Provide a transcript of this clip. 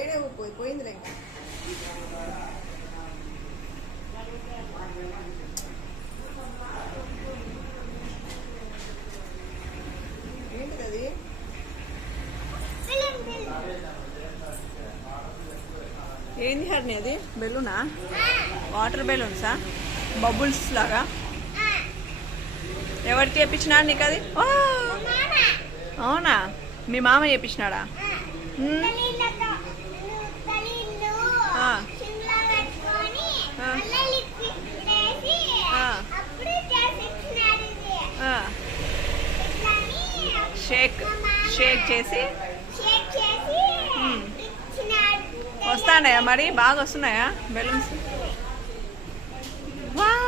వేరే పోయిందిలే ఇంకా. ఏంటిది అది? ఏంది హర్ని అది? బెలూనా? వాటర్ బెలూన్సా? బబుల్స్ లాగా? ఎవరు చేపించినాడు నీకు అది? అవునా, మీ మామ చేపించినాడా? షేక్ షేక్ చేసి వస్తాయా మరి? బాగా వస్తున్నాయా బెలూన్స్?